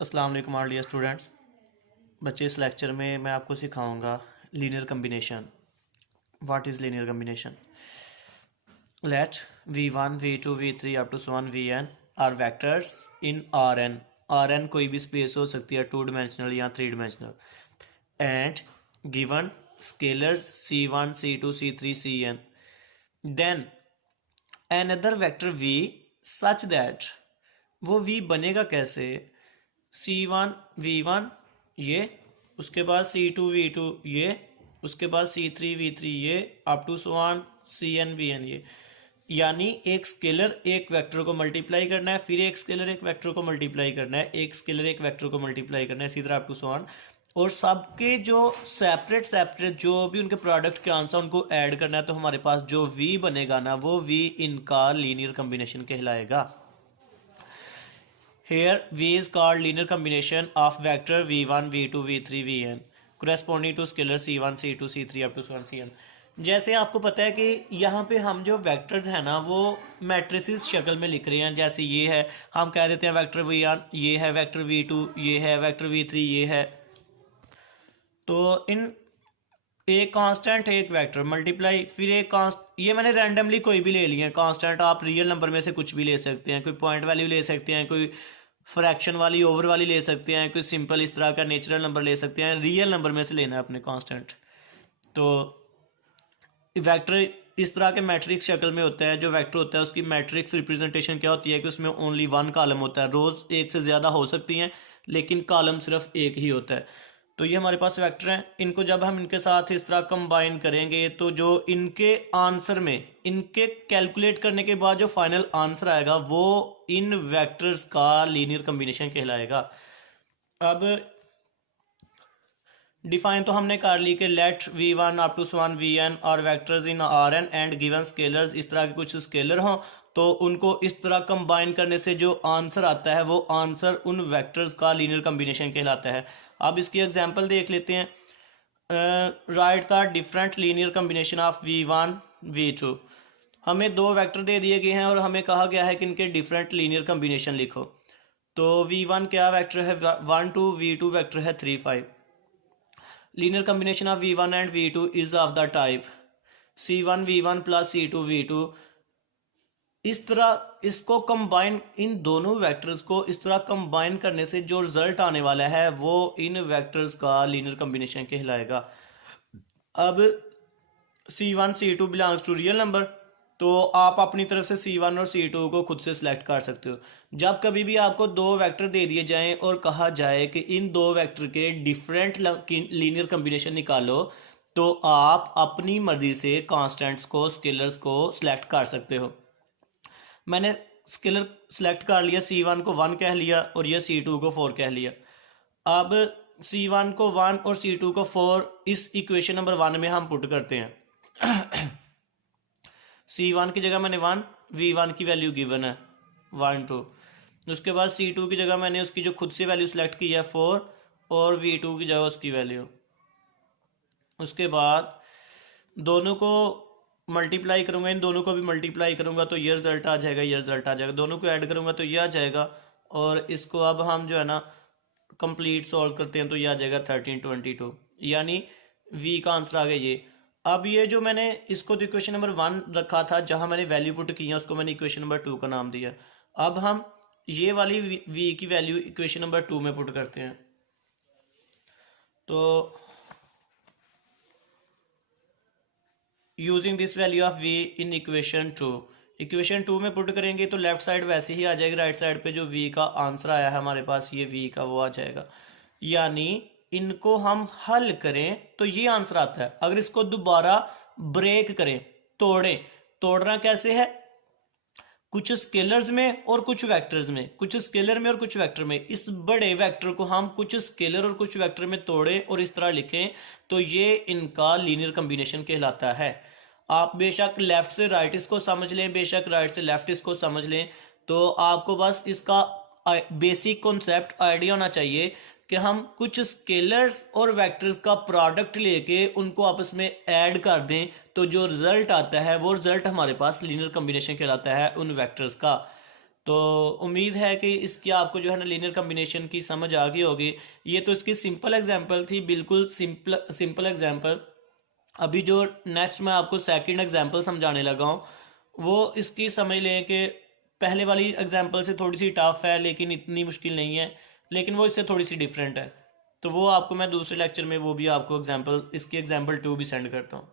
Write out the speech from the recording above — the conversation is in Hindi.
अस्सलाम वालेकुम आल डियर स्टूडेंट्स। बच्चे, इस लेक्चर में मैं आपको सिखाऊंगा linear combination. What is linear combination? Let v1 v2 v3 up to so on vn are vectors in rn कोई भी स्पेस हो सकती है, 2 डायमेंशनल या 3 dimensional, and given scalars c1 c2 c3 cn, then another vector v such that, वो v बनेगा कैसे? C1 V1 ये, उसके बाद C2 V2 ये, उसके बाद C3 V3 ये, up to so on CN VN ये। यानी एक स्केलर एक वेक्टर को मल्टीप्लाई करना है, फिर एक स्केलर एक वेक्टर को मल्टीप्लाई करना है, एक स्केलर एक वेक्टर को मल्टीप्लाई करना है, इसी तरह अप टू सो ऑन। और सबके जो सेपरेट सेपरेट जो भी उनके प्रोडक्ट के आंसर उनको ऐड करना है, तो हमारे पास जो V बनेगा ना, वो V इनका लीनियर कम्बिनेशन कहलाएगा। Here V is called linear combination of vector v1 v2 v3 vn corresponding to scalar c1 c2 c3 up to so on cn। जैसे आपको पता है कि यहाँ पे हम जो वेक्टर्स हैं ना, वो मैट्रिसेस शक्ल में लिख रहे हैं। जैसे ये है, हम कह देते हैं वेक्टर v1 ये है, वेक्टर v2 ये है, वेक्टर v3 ये है। तो इन एक कांस्टेंट एक वेक्टर मल्टीप्लाई, फिर एक ये मैंने रैंडमली कोई भी ले लिया है कांस्टेंट। आप रियल नंबर में से कुछ भी ले सकते हैं, कोई पॉइंट वैल्यू ले सकते हैं, कोई फ्रैक्शन वाली ओवर वाली ले सकते हैं, कोई सिंपल इस तरह का नेचुरल नंबर ले सकते हैं। रियल नंबर में से लेना है अपने कांस्टेंट। तो वेक्टर इस तरह के मैट्रिक्स शक्ल में होता है। जो वेक्टर होता है उसकी मैट्रिक्स रिप्रेजेंटेशन क्या होती है कि उसमें ओनली वन कॉलम होता है। रोज एक से ज़्यादा हो सकती हैं, लेकिन कॉलम सिर्फ एक ही होता है। तो ये हमारे पास वेक्टर हैं। इनको जब हम इनके साथ इस तरह कंबाइन करेंगे, तो जो इनके आंसर में, इनके कैलकुलेट करने के बाद जो फाइनल आंसर आएगा, वो इन वेक्टर्स का लीनियर कम्बिनेशन कहलाएगा। अब डिफाइन तो हमने कर ली कि let v1 up to one vn और vectors in rn and given scalars, इस तरह के कुछ स्केलर हों, तो उनको इस तरह कंबाइन करने से जो आंसर आता है, वो आंसर उन वेक्टर्स का लीनियर कम्बिनेशन कहलाता है। अब इसकी एग्जांपल देख लेते हैं। Right the different linear combination of v1 v2। हमें दो वेक्टर दे दिए गए हैं और हमें कहा गया है कि इनके डिफरेंट लीनियर कम्बिनेशन लिखो। तो v1 क्या वेक्टर है? 1 2, v2 वेक्टर है 3 5। Linear combination of v1 and v2 is of the type c1 v1 plus c2 v2। इस तरह इसको कंबाइन, इन दोनों वेक्टर्स को इस तरह कंबाइन करने से जो रिजल्ट आने वाला है, वो इन वेक्टर्स का लीनियर कम्बिनेशन कहलाएगा। अब c1 c2 belongs to real number, तो आप अपनी तरफ से c1 और c2 को खुद से सिलेक्ट कर सकते हो। जब कभी भी आपको दो वेक्टर दे दिए जाएं और कहा जाए कि इन दो वेक्टर के डिफरेंट लीनियर कम्बिनेशन निकालो, तो आप अपनी मर्जी से कांस्टेंट्स को, स्केलर्स को सिलेक्ट कर सकते हो। मैंने स्केलर सिलेक्ट कर लिया, c1 को 1 कह लिया और यह c2 को 4 कह लिया। अब c1 को 1 और c2 को 4 इस इक्वेशन नंबर 1 में हम पुट करते हैं। c1 की जगह मैंने 1, v1 की वैल्यू गिवन है 1 2। उसके बाद c2 की जगह मैंने उसकी जो खुद से वैल्यू सेलेक्ट की है 4, और v2 की जगह उसकी वैल्यू। उसके बाद दोनों को मल्टीप्लाई करूंगा, इन दोनों को भी मल्टीप्लाई करूंगा, तो ये रिजल्ट आ जाएगा, ये रिजल्ट आ जाएगा। दोनों को ऐड करूंगा तो ये आ जाएगा, और इसको अब हम जो है ना कंप्लीट सॉल्व करते हैं, तो ये आ जाएगा 1322। यानी v का आंसर आ गया ये। अब ये जो मैंने इसको तो इक्वेशन नंबर 1 रखा था, जहां मैंने वैल्यू पुट की है, उसको मैंने इक्वेशन नंबर 2 का नाम दिया। अब हम ये वाली v की वैल्यू इक्वेशन नंबर 2 में पुट करते हैं। तो using this value of v in equation 2, equation 2 में पुट करेंगे तो लेफ्ट साइड वैसे ही आ जाएगी। राइट साइड पे जो v का आंसर आया है हमारे पास, ये v का वो आ जाएगा। यानी इनको हम हल करें तो ये आंसर आता है। अगर इसको दोबारा ब्रेक करें, तोड़ें, तोड़ना कैसे है? कुछ स्केलर्स में और कुछ वेक्टर्स में, कुछ स्केलर में और कुछ वेक्टर में। इस बड़े वेक्टर को हम कुछ स्केलर और कुछ वेक्टर में तोड़ें और इस तरह लिखें, तो ये इनका लीनियर कम्बिनेशन कहलाता है। आप बेशक लेफ्ट से राइट इसको समझ लें, बेशक राइट से लेफ्ट इसको समझ लें, तो आपको बस इसका बेसिक कॉन्सेप्ट आइडिया होना चाहिए कि हम कुछ स्केलर्स और वेक्टर्स का प्रोडक्ट लेके उनको आपस में ऐड कर दें, तो जो रिजल्ट आता है वो रिजल्ट हमारे पास लीनियर कम्बिनेशन कहलाता है उन वेक्टर्स का। तो उम्मीद है कि इसकी आपको जो है ना लीनियर कम्बिनेशन की समझ आ गई होगी। ये तो इसकी सिंपल एग्जांपल थी, बिल्कुल सिंपल सिंपल एग्जांपल। अभी जो नेक्स्ट मैं आपको सेकंड एग्जांपल समझाने लगा हूँ, वो इसकी समझ लें कि पहले वाली एग्जांपल से थोड़ी सी टफ है लेकिन इतनी मुश्किल नहीं है, लेकिन वो इससे थोड़ी सी डिफरेंट है। तो वो आपको मैं दूसरे लेक्चर में वो भी आपको एग्जांपल, इसकी एग्जांपल 2 भी सेंड करता हूँ।